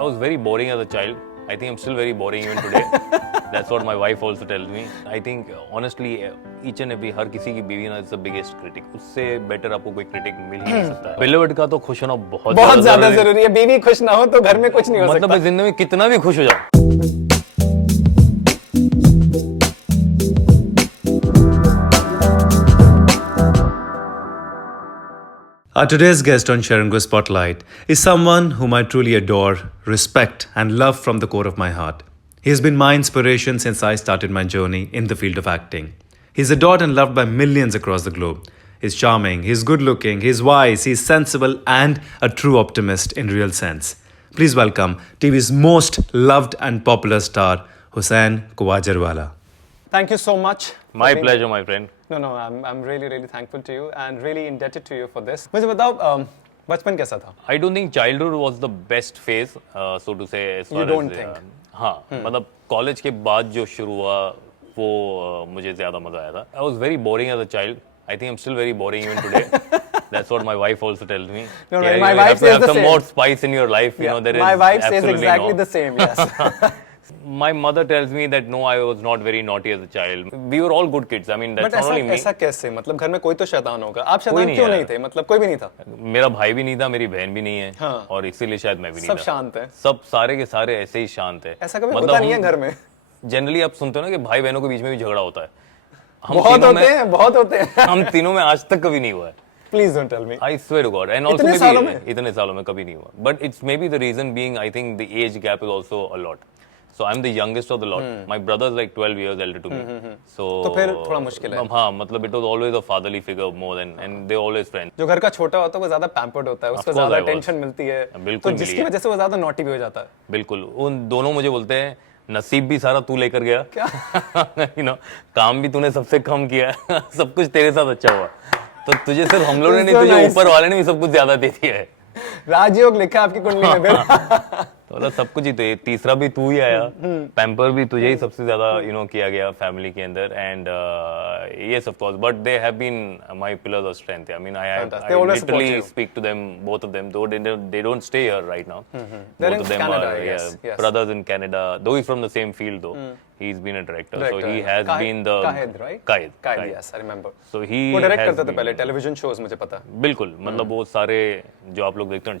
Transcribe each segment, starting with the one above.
I was very boring as a child. I think I'm still very boring even today. That's what my wife also tells me. I think honestly, each and every हर किसी की बीवी ना is the biggest critic. उससे better आपको कोई critic मिल ही नहीं सकता है. Beloved का तो खुश होना बहुत ज्यादा जरूरी है. बीवी खुश ना हो तो घर में कुछ नहीं हो सकता. मतलब जिंदगी में कितना भी खुश हो जाओ. Our today's guest on Sharon Go Spotlight is someone whom I truly adore, respect, and love from the core of my heart. He has been my inspiration since I started my journey in the field of acting. He's adored and loved by millions across the globe. He's charming, he's good looking, he's wise, he's sensible, and a true optimist in real sense. Please welcome TV's most loved and popular star, Hussain Khwajarwala. Thank you so much. My pleasure, my friend. No, I'm really thankful to you and really indebted to you for this. मुझे बताओ बचपन कैसा था? I don't think childhood was the best phase, so to say. As far You don't think? हाँ, मतलब college के बाद जो शुरू हुआ वो मुझे ज्यादा मजा आया था. I was very boring as a child. I think I'm still very boring even today. That's what my wife also tells me. No, Yeah, my you wife have to says have the some same. more spice in your life. You know, there is My wife says absolutely exactly no. the same. Yes. My mother tells me that no, I was not very naughty as a child. We were all good kids. I mean, that's But not only me. ऐसा कैसे? मतलब घर में कोई तो शैतान होगा. आप शैतान नहीं क्यों यार. नहीं थे? मतलब कोई भी नहीं था. मेरा भाई भी नहीं था, मेरी बहन भी नहीं है. हाँ. और इसीलिए शायद मैं भी नहीं सब था. शांत है. सब सारे के सारे ऐसे ही शांत है. ऐसा कभी होता नहीं है घर में. जनरली आप सुनते हो ना कि भाई बहनों के बीच में भी झगड़ा होता है. बहुत होते हैं. हम तीनों में आज तक कभी नहीं हुआ है. Please don't tell me. I swear to God. And also इतने सालों में? इतने सालों में कभी नहीं हुआ. But it's maybe the reason being, I think the age gap is also a lot. So I'm the youngest of the lot. My brother is like 12 years elder to me. So तो फिर थोड़ा मुश्किल है. हाँ, मतलब it was always a fatherly figure more than, and they always friends. जो घर का छोटा होता है वो ज्यादा पैम्पर्ड होता है, उसको ज्यादा टेंशन मिलती है. बिल्कुल तो जिसकी वजह से वो ज्यादा नॉटी भी हो जाता है. बिल्कुल. उन दोनों मुझे बोलते हैं नसीब भी सारा तू लेकर गया. You know, काम भी तूने सबसे कम किया. सब कुछ तेरे साथ अच्छा हुआ. तो तुझे सिर्फ हम लोगों ने नहीं, तुझे ऊपर वाले ने भी सब कुछ ज्यादा दे दिया है. राजयोग लिखा आपकी कुंडली में फिर. तो मतलब सब कुछ ही तो, तीसरा भी तू ही आया. पैम्पर भी तुझे ही सबसे ज्यादा किया गया फैमिली के अंदर. And yes, of course, but they have been my pillars of strength. I mean, I literally speak to them, both of them, though they don't stay here right now. They're Both of in them Canada, are yes. brothers in Canada. Though he's from the same field, though he's been a director, so he has been the Kahid, right? Kahid, yes, I remember. So he वो direct has करता था been- पहले television shows, मुझे पता. बिल्कुल. मतलब वो सारे जो आप लोग देखते हैं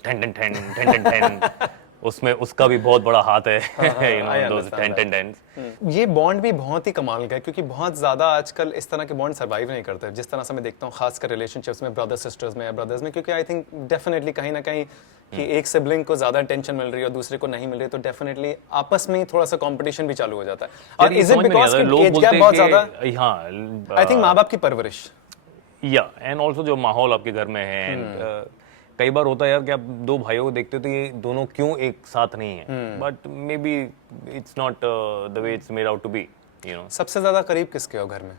10 उसमें उसका भी बहुत बड़ा हाथ है. those 10. ये बॉन्ड भी बहुत ही कमाल का है क्योंकि बहुत ज्यादा आजकल इस तरह के बॉन्ड सर्वाइव नहीं करते जिस तरह से मैं देखता हूँ, खासकर रिलेशनशिप्स में, ब्रदर सिस्टर्स में या ब्रदर्स में. क्योंकि आई थिंक डेफिनेटली कहीं ना कहीं कि एक सिबलिंग को ज्यादा अटेंशन मिल रही है और दूसरे को नहीं मिल रही है, तो डेफिनेटली आपस में ही थोड़ा सा कंपटीशन भी चालू हो जाता है. और is it because age gap बहुत ज्यादा? हाँ, आई थिंक माँ बाप की परवरिश, या एंड ऑल्सो जो माहौल आपके घर में है. एंड कई बार होता है यार कि आप दो भाइयों को देखते हो तो ये दोनों क्यों एक साथ नहीं है. But maybe it's not the way it's made out to be. सबसे ज्यादा करीब किसके हो घर में?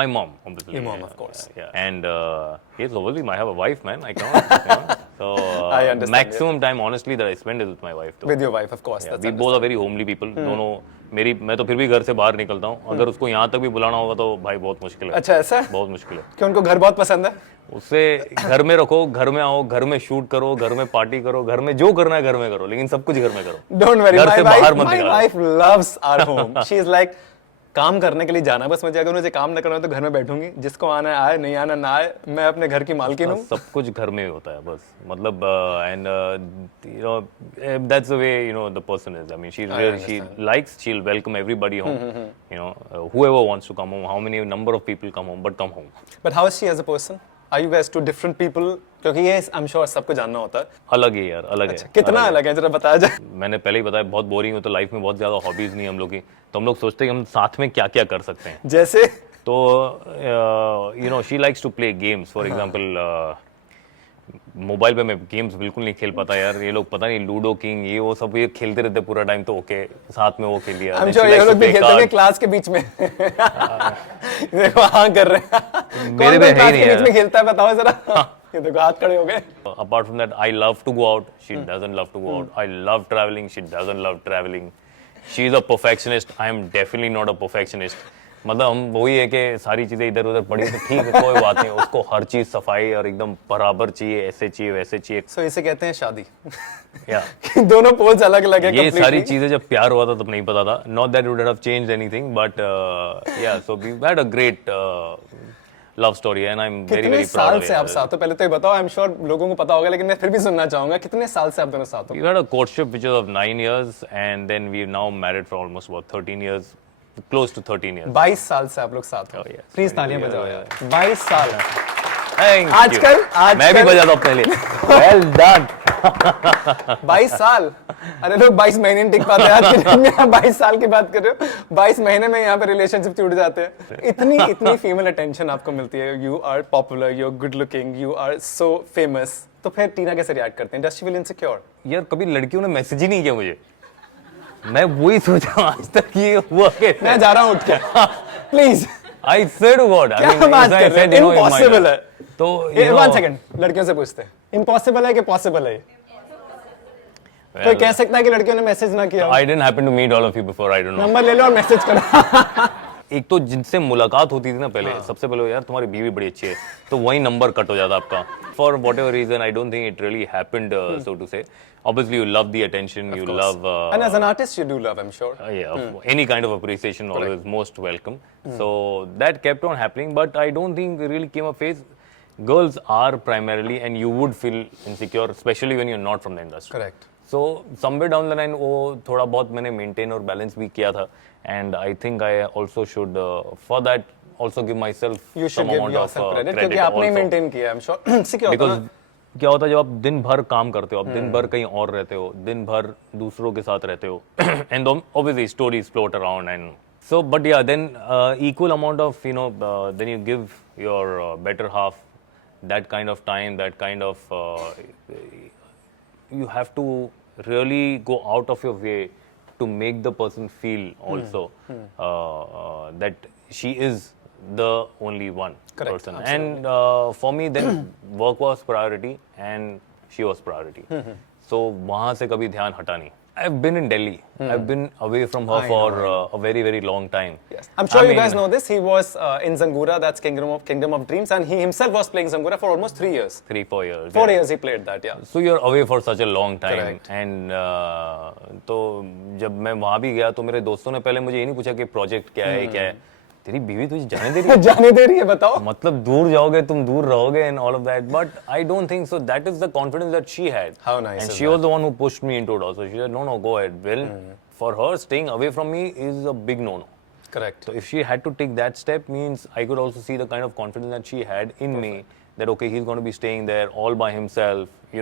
My mom, obviously. Your mom, of course. Yeah. And yes, obviously, I have a wife, man. I cannot. So I understand, maximum time, honestly, that I spend is with my wife. Though. With your wife, of course. Yeah, we both are very homely people. दोनों मैं तो फिर भी घर से बाहर निकलता हूँ. अगर उसको यहाँ तक भी बुलाना होगा तो भाई बहुत मुश्किल है. अच्छा, ऐसा? बहुत मुश्किल है. कि उनको घर बहुत पसंद है? उससे घर में रखो, घर में आओ, घर में शूट करो, घर में पार्टी करो, घर में जो करना है घर में करो, लेकिन सब कुछ घर में करो. Don't worry, घर से बाहर मत my निकालो. wife loves our home. She is like, काम करने के लिए जाना, बस मुझे अगर मुझे काम न करना हो तो घर में बैठूंगी, जिसको आना है आए, नहीं आना ना आए, मैं अपने घर की मालकिन हूँ. सब कुछ घर में होता है बस. मतलब and that's the way the person is. I mean, she likes, she'll welcome everybody home. Whoever wants to come home, how many number of people come home, but come home. But how is she as a person? Are you guys two different people? क्योंकि ये I'm sure सबको जानना होता है. अलग है यार, अलग है. कितना अलग है जरा बताया जाए. मैंने पहले ही बताया, बहुत बोरिंग हो तो लाइफ में बहुत ज्यादा हॉबीज नहीं हम लोग की, तो हम लोग सोचते हैं कि हम साथ में क्या क्या कर सकते हैं. जैसे तो she likes to play games. For example, mobile पे मैं गेम्स बिल्कुल नहीं खेल पाता यार. ये लोग पता नहीं लूडो किंग ये वो सब ये खेलते रहते पूरा टाइम, तो ओके साथ में वो खेल लिया. I'm sure ये लोग भी खेलते हैं क्लास के बीच में. देखो हाँ कर रहे हैं. मेरे पे है ही नहीं बीच में खेलता है बताओ जरा. ये देखो हाथ खड़े हो गए. Apart from that, I love to go out. She doesn't love to go out. I love traveling. She doesn't love traveling. She is a perfectionist. I am definitely not a perfectionist. मतलब हम वही है कि सारी चीजें इधर उधर पड़ी तो ठीक है, कोई बात नहीं, उसको हर चीज सफाई और एकदम बराबर चाहिए, ऐसे चाहिए वैसे चाहिए। सो इसे कहते हैं शादी। या दोनों पोज अलग अलग है ये completely। सारी चीजें जब प्यार हुआ था तब नहीं पता था, not that would have changed anything, but yeah so we had a great love story and I am very कितने वेरी साल प्राउड से आप साथ हो, पहले तो ये बताओ, आई एम श्योर लोगों को पता होगा लेकिन मैं फिर भी सुनना चाहूंगा, कितने साल से आप दोनों साथ हो? We had a courtship which was of 9 years and then we now married for almost about 13 years, close to 13 years. 22 साल से आप लोग साथ हो। Oh, yes. प्लीज तालियां बजाओ यार। 22 साल। Thank you. आजकल मैं भी बजाता हूँ पहले। Well done. 22 साल। अरे लोग 22 महीने नहीं टिक पाते आज के दिन में, आप 22 साल की बात कर रहे हो, 22 महीने में यहाँ पे रिलेशनशिप टूट जाते हैं। इतनी फीमेल अटेंशन आपको मिलती है, you are popular, you are good looking, you are so famous, तो फिर टीना कैसे रिएक्ट करते हैं? Does she feel insecure? यार कभी लड़कियों ने मैसेज ही नहीं किया मुझे, मैं वही सोचा आज तक ये हुआ कैसे? मैं जा रहा हूँ उठ के, please. I swear to God. क्या बात कर रहे हैं? इम्पॉसिबल है। तो वन सेकंड, लड़कियों से पूछते हैं, इम्पॉसिबल है कि पॉसिबल है? कोई कह सकता है कि लड़कियों ने मैसेज ना किया? I didn't happen to meet all of you before, I don't know. Number ले लो और मैसेज करो। एक तो जिनसे मुलाकात होती थी ना पहले, सबसे पहले यार तुम्हारी बीवी बड़ी अच्छी है, तो वही नंबर कट हो जाता आपका। For whatever reason, I don't think it really happened, so to say. Obviously, you love the attention, you love. And as an artist, you do love, I'm sure. Any kind of appreciation always most welcome. So that kept on happening, but I don't think there really came a phase. Girls are primarily, and you would feel insecure, especially when you're not from the industry. Correct. So somewhere down the line, वो थोड़ा बहुत मैंने maintain और balance भी किया था, and I think I also should, for that, also give myself You should some give amount of yourself credit, credit क्योंकि आपने also. मेंटेन किया, I'm sure। इससे क्या होता है Because ना, क्या होता है जब आप दिन भर काम करते हो, आप दिन भर कहीं और रहते हो, दिन भर दूसरों के साथ रहते हो, and obviously stories float around, and so but yeah, then equal amount of then you give your better half that kind of time, that kind of you have to really go out of your way to make the person feel also that she is the only one Correct, person. absolutely. And for me then work was priority and she was priority. So वहाँ से कभी ध्यान हटा नहीं. I've been in Delhi. I've been away from her for a very very long time. yes. I'm sure you guys know this. He was in Zangura, that's Kingdom of Dreams, and he himself was playing Zangura for almost 3 years. 3-4 years. 4 yeah. years he played that, yeah. So you're away for such a long time. Correct. And तो जब मैं वहाँ भी गया तो मेरे दोस्तों ने पहले मुझे ये नहीं पूछा कि प्रोजेक्ट क्या है क्या है, तेरी बीवी तुझे जाने दे रही है, जाने दे रही है, बताओ। मतलब दूर जाओगे तुम दूर रहोगे and all of that, but I don't think so. That is the confidence that she had. How nice And is she that? was the one who pushed me into it also. She said no go ahead. Well, for her staying away from me is a big no. Correct. So if she had to take that step, means I could also see the kind of confidence that she had in me, that okay, he's going to be staying there all by himself. We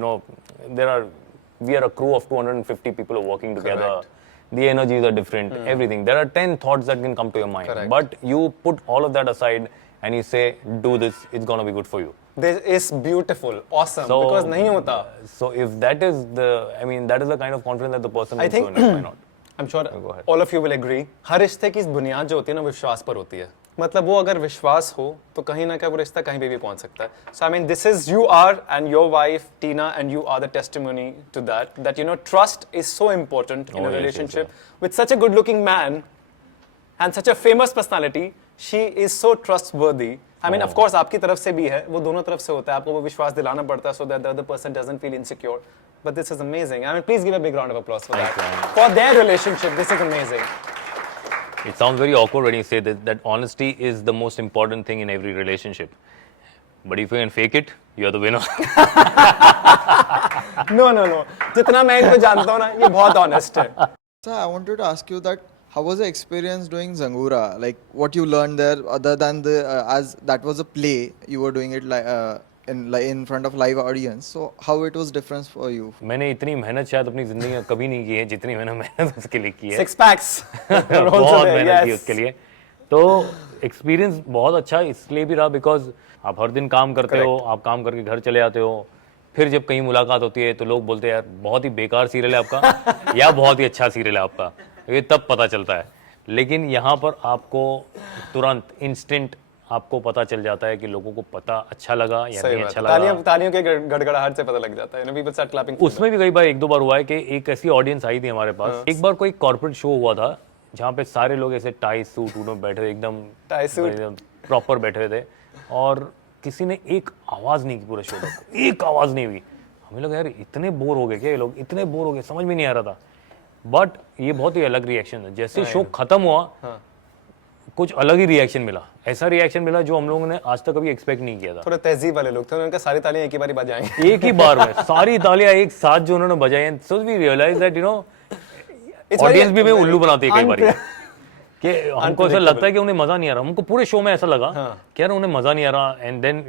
are a crew of 250 people who are working together. Correct. The energies are different, everything. There are 10 thoughts that can come to your mind. Correct. But you put all of that aside and you say, do this, it's going to be good for you. This is beautiful, awesome, So, because नहीं होता। So if that is that is the kind of confidence that the person I needs to think win, why not? I'm sure Go ahead. all of you will agree, हर रिश्ते की बुनियाद जो होती है ना, विश्वास पर होती है। मतलब वो अगर विश्वास हो तो कहीं ना कहीं वो रिश्ता कहीं पे भी पहुंच सकता है। So I mean, this is you are and your wife Tina, and you are the testimony to that trust is so important in a yes, relationship with such a good-looking man and such a famous personality. She is so trustworthy. I mean, of course, आपकी तरफ से भी है, वो दोनों तरफ से होता है, आपको वो विश्वास दिलाना पड़ता है so that the other person doesn't feel insecure. But this is amazing. I mean, please give a big round of applause for that. For their relationship, this is amazing. It sounds very awkward when you say that honesty is the most important thing in every relationship. But if you can fake it, you are the winner. No. जितना मैं इनको जानता हूँ ना, ये बहुत honest है. So I wanted to ask you that how was the experience doing Zangura? Like what you learned there, other than as that was a play, you were doing it in front of live audience. So how it was different for you? मैंने इतनी मेहनत शायद अपनी जिंदगी में कभी नहीं की है जितनी मैंने मेहनत उसके लिए की है. 6 packs. बहुत मेहनत की उसके लिए. तो एक्सपीरियंस बहुत अच्छा इसलिए भी रहा बिकॉज आप हर दिन काम करते हो, आप काम करके घर चले आते हो, फिर जब कहीं मुलाकात होती है तो लोग बोलते हैं यार बहुत ही बेकार सीरियल है आपका या बहुत ही अच्छा सीरियल है आपका, ये तब पता चलता है. लेकिन यहाँ पर आपको तुरंत इंस्टेंट आपको पता चल जाता है कि लोगों को पता अच्छा लगा या नहीं अच्छा लगा. तालियों के गड़गड़ाहट से पता लग जाता है. People start clapping. उसमें भी कई बार एक दो बार हुआ है कि एक ऐसी ऑडियंस आई थी हमारे पास. एक बार कोई कॉर्पोरेट शो हुआ था जहाँ पे सारे लोग ऐसे टाई सूट में बैठे थे, एकदम टाई सूट एकदम प्रॉपर बैठे थे, और किसी ने एक आवाज नहीं की पूरे शो तक, एक आवाज नहीं हुई। हमें लगा यार इतने बोर हो गए क्या ये लोग, इतने बोर हो गए, समझ में नहीं आ रहा था। बट ये बहुत ही अलग रिएक्शन है, जैसे शो खत्म हुआ कुछ अलग ही रिएक्शन मिला, ऐसा रिएक्शन मिला जो हम लोगों ने आज तक कभी एक्सपेक्ट नहीं किया था। थोड़े तहजीब वाले लोग थे, उन्होंने कहा सारी तालियां एक ही बारी बजाएंगे। एक ही बार में सारी तालियां एक साथ जो उन्होंने बजाई, so we realise that you know audience भी हमें उल्लू बनाती है कई बार कि हमको ऐसा लगता है कि उन्हें मजा नहीं आ रहा। हमको पूरे शो में ऐसा लगा कि यार उन्हें मजा नहीं आ रहा। एंड देन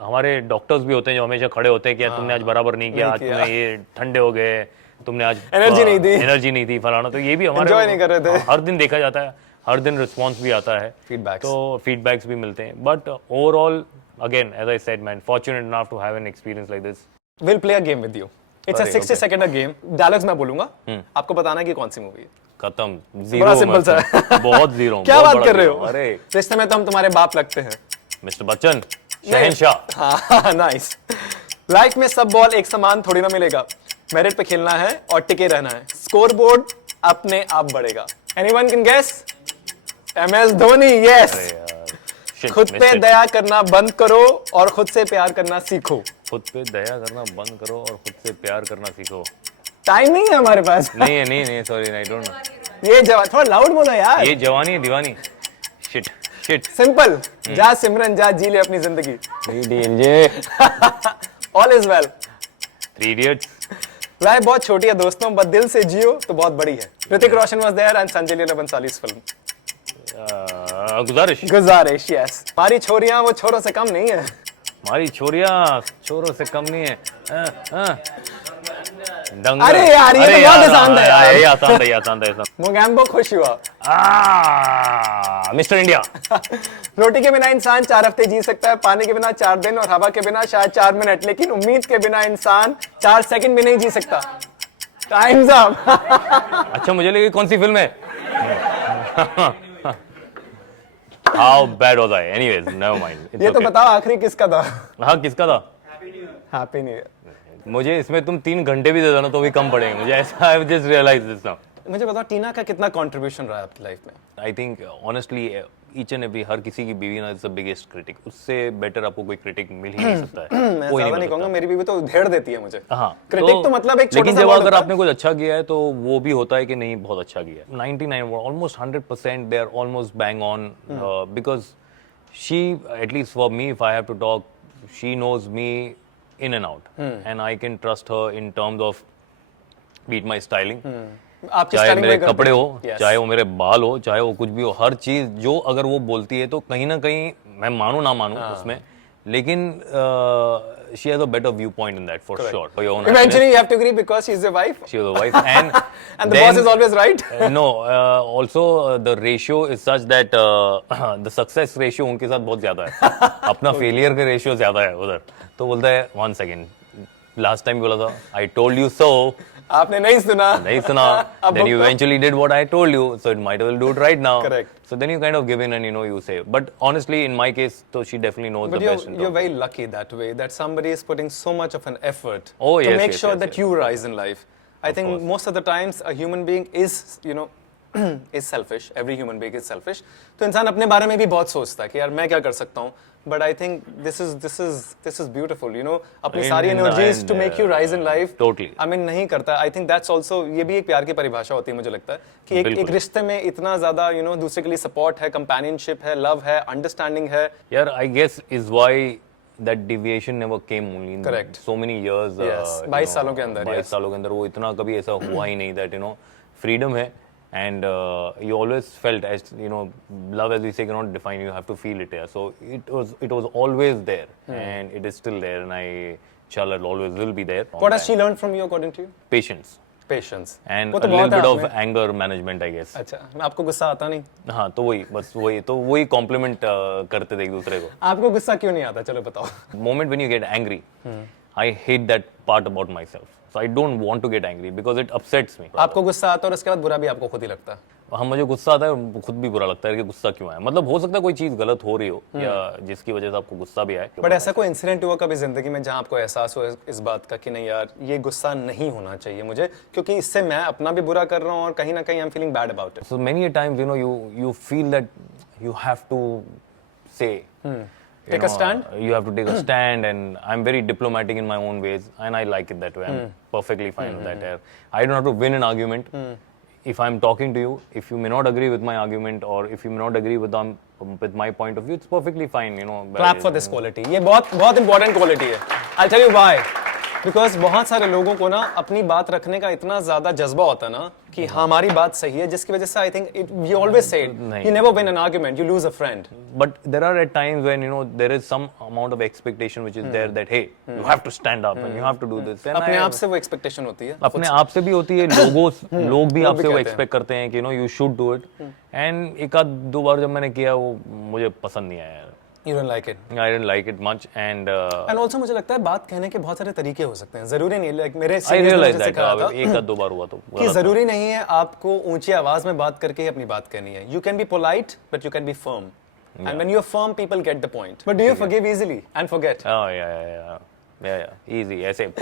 हमारे डॉक्टर्स भी होते हैं जो हमेशा खड़े होते हैं कि तुमने आज बराबर नहीं किया, आज तुम्हें ये ठंडे हो गए, तुमने आज एनर्जी नहीं थी फलाना। तो ये भी हमारे नहीं कर रहे थे। हर दिन देखा जाता है, हर दिन रिस्पॉन्स भी आता है, तो फीडबैक्स भी मिलते हैं। But overall again as I said man, fortunate enough to have an experience like this. Will play a game with you, it's a 60 second a game, dialogues मैं बोलूंगा, आपको बताना है कि कौन सी मूवी है। खत्म, बड़ा जीरो, सिंपल सा है। बहुत जीरो। क्या बहुत बात बड़ा कर रहे हो? zero। अरे रिश्ते में तो हम तुम्हारे बाप लगते हैं। मिस्टर बच्चन, शहंशाह। हाँ, नाइस। लाइफ में सब बॉल एक समान थोड़ी ना मिलेगा, मेरिट पे खेलना है और टिके रहना है, स्कोर बोर्ड अपने आप बढ़ेगा। Anyone can guess? MS Dhoni, yes. खुद पे दया करना बंद करो और खुद से प्यार करना सीखो। खुद पे दया करना बंद करो और खुद से प्यार करना सीखो। टाइम नहीं है हमारे पास। नहीं है, नहीं सॉरी, आई डोंट नो। ये जवान, थोड़ा लाउड बोलो यार। ये जवानी है दीवानी। शिट। सिंपल, जा सिमरन जा, जी ले अपनी जिंदगी। All is well. 3 idiots. Life बहुत छोटी है दोस्तों, बस दिल से जियो तो बहुत बड़ी है। Hrithik Roshan was there and Sanjay Leela Bhansali's film. Guzaarish, yes. हमारी छोरियां वो छोरों से कम नहीं है। हमारी छोरियां छोरों से कम नहीं है। अरे यार, ये तो बहुत आसान है यार। ये आसान था। मोगैम्बो खुश हुआ। Mister India. रोटी के बिना इंसान 4 हफ्ते जी सकता है, पानी के बिना 4 दिन और हवा के बिना शायद 4 मिनट, लेकिन उम्मीद के बिना इंसान 4 सेकंड भी नहीं जी सकता। Times up. अच्छा, मुझे लगी कौन सी फिल्म है। How bad was I? Anyways, never mind. It's ये तो okay. बताओ आखिरी किसका था? हाँ, किसका था? Happy new year. मुझे इसमें तुम 3 घंटे भी दे दो ना तो भी कम पड़ेंगे मुझे, ऐसा I just realise this now. मुझे बताओ टीना का कितना कंट्रीब्यूशन रहा है आपकी लाइफ में? I think honestly each and every, हर किसी की बीवी ना इज द बिगेस्ट क्रिटिक। उससे बेटर आपको कोई क्रिटिक मिल ही नहीं सकता है। मैं ज्यादा नहीं कहूंगा, मेरी बीवी तो उधेड़ देती है मुझे। हाँ, क्रिटिक तो मतलब एक छोटा सा लेकिन जब word अगर होता है। आपने कुछ अच्छा किया है तो वो भी होता है कि नहीं बहुत अच्छा किया है। 99 almost 100% they are almost bang on because she, at least for me, if I have to talk, she knows me in and out and I can trust her in terms of beat my styling, आपकी चाहे styling मेरे में करते कपड़े हैं। हो, Yes. चाहे वो मेरे बाल हो, चाहे वो कुछ भी हो, हर चीज जो अगर वो बोलती है तो कहीं ना कहीं मैं मानूं ना मानूं उसमें, लेकिन she has a better viewpoint in that for sure. For your own Eventually you have to agree because she's your wife. she was a wife and And the boss is always right. no, also the ratio is such that the success ratio उनके साथ बहुत ज्यादा है, अपना failure का ratio ज्यादा है उधर। तो बोलता है 1 second, last time बोला था I told you so, आपने नहीं सुना। नहीं सुना, then you eventually did what I told you, so it might as well do it right now. Correct. So then you kind of give in and you say, but honestly in my case, so she definitely knows But the best. you're very lucky that way, that somebody is putting so much of an effort Oh, to yes, make yes, sure yes, that yes. you rise in life. I think course. most of the times a human being is, you know, is selfish. Every human being is selfish. तो इंसान अपने बारे में भी बहुत सोचता है कि यार मैं क्या कर सकता हूँ. But I think this is beautiful, you know, अपनी सारी In the energies end, to make you rise in life. Totally. I mean नहीं करता. I think that's also, ये भी एक प्यार की परिभाषा होती है मुझे लगता है कि एक रिश्ते में इतना ज्यादा, you know, दूसरे के लिए support है, companionship है, love है, understanding है. Yeah, I guess is why that deviation never came only in Correct. so many years. Yes, you 22 know, सालों के अंदर, 22 yes. सालों के अंदर वो इतना कभी ऐसा हुआ ही नहीं that you know freedom है and you always felt as you know love, as we say, cannot define, you have to feel it. Yeah, so it was always there and it is still there and inshallah it always will be there. What has she learned from you according to you? Patience Patience. and वो a तो little बहुत है bit of आपमें. anger management, I guess. अच्छा, आपको गुस्सा आता नहीं? हाँ, तो वही compliment करते थे एक दूसरे को. आपको गुस्सा क्यों नहीं आता? चलो बताओ. Moment when you get angry, I hate that part about myself. So I don't want to get angry because it upsets me. आपको गुस्सा आता है और उसके बाद बुरा भी आपको खुद ही लगता है। हाँ, मुझे गुस्सा आता है और खुद भी बुरा लगता है कि गुस्सा क्यों आया। मतलब हो सकता है कोई चीज़ गलत हो रही हो या जिसकी वजह से आपको गुस्सा भी आए। बट ऐसा कोई इंसिडेंट हुआ कभी जिंदगी में जहां आपको एहसास हुआ इस बात का कि नहीं यार ये गुस्सा नहीं होना चाहिए मुझे, क्योंकि इससे मैं अपना भी बुरा कर रहा हूँ और कहीं ना कहीं I am feeling bad about it. So many a times, you know, you feel that you have to say. Take a stand? You have to take a stand, and I'm very diplomatic in my own ways, and I like it that way. I'm perfectly fine with that. I don't have to win an argument. If I'm talking to you, if you may not agree with my argument, or if you may not agree with my point of view, it's perfectly fine. You know. Clap for this quality. ये बहुत important quality है। I'll tell you why. Because बहुत सारे लोगों को ना अपनी बात रखने का इतना ज्यादा जज्बा होता है ना कि हमारी बात सही है, जिसकी वजह से I think you always say you never win N argument, you lose a friend. But there are at times when you know there is some amount of expectation which is there that hey you have to stand up and you have to do this. And अपने आप से वो expectation होती है, अपने आप से भी होती है, लोग भी आपसे वो एक्सपेक्ट करते हैं कि you should do it. And एक आध दो बार जब मैंने किया वो मुझे पसंद नहीं आया। You don't like it. I didn't like it much and also मुझे लगता है बात कहने के बहुत सारे तरीके हो सकते हैं, जरूरी नहीं लाइक मेरे I realized that एक आध दो बार हुआ तो कि जरूरी नहीं है आपको ऊंची आवाज में बात करके ही अपनी बात कहनी है। You can be polite but you can be firm. And when you're firm, people get the point. But do you forgive easily and forget? Oh yeah, easy ऐसे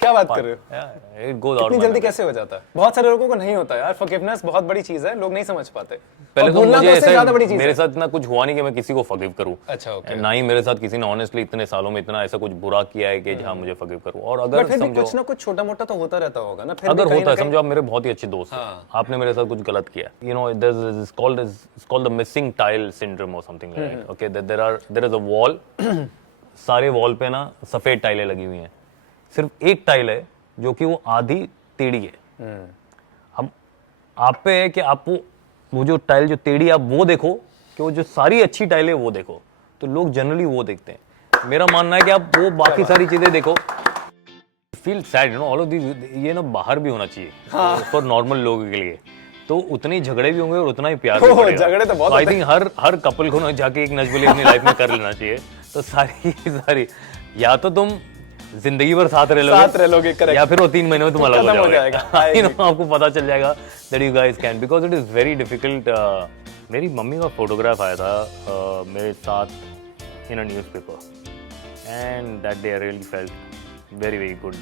क्या बात कर रहे हो? Yeah, it goes out. इतनी जल्दी कैसे हो जाता है? बहुत सारे लोगों को नहीं होता यार। forgiveness बहुत बड़ी चीज है, लोग नहीं समझ पाते। पहले तो भूलना मुझे उससे ज्यादा बड़ी चीज मेरे है। साथ इतना कुछ हुआ नहीं कि मैं किसी को फॉरगिव करूं। अच्छा, okay. ना ही मेरे साथ किसी ने ऑनेस्टली इतने सालों में इतना ऐसा कुछ बुरा किया है कि जहां मुझे फॉरगिव करूं। और अगर फिर भी समझो कुछ ना कुछ छोटा मोटा तो होता रहता होगा ना। फिर अगर भी होता है, समझो आप मेरे बहुत ही अच्छे दोस्त हैं, आपने मेरे साथ कुछ गलत किया, you know it's called the missing tile syndrome or something like that. Okay, that there is a wall, सारे वॉल पे ना सफेद टाइलें लगी हुई हैं, सिर्फ एक टाइल है जो कि वो आधी टेढ़ी है। अब आप पे है कि आप वो जो टाइल जो टेढ़ी आप वो देखो कि वो जो सारी अच्छी टाइल है वो देखो, तो लोग जनरली वो देखते हैं। मेरा मानना है कि आप वो बाकी सारी चीजें देखो। Feel sad, you know, all of this ये ना बाहर भी होना चाहिए फॉर नॉर्मल लोगों के लिए, तो उतने ही झगड़े भी होंगे और उतना ही प्यार भी बढ़ेगा। झगड़े तो बहुत आई थिंक हर कपल को ना जाके एक नजबुली अपनी लाइफ में कर लेना चाहिए। तो सारी या तो तुम जिंदगी भर साथ रह लोगे correct. या फिर वो 3 महीने में तुम अलग खत्म हो हो जाएगा। जाओगे। You know, आपको पता चल जाएगा that you guys can, because it is very difficult. मेरी मम्मी का फोटोग्राफ आया था मेरे साथ in a newspaper, and that day I really felt very good.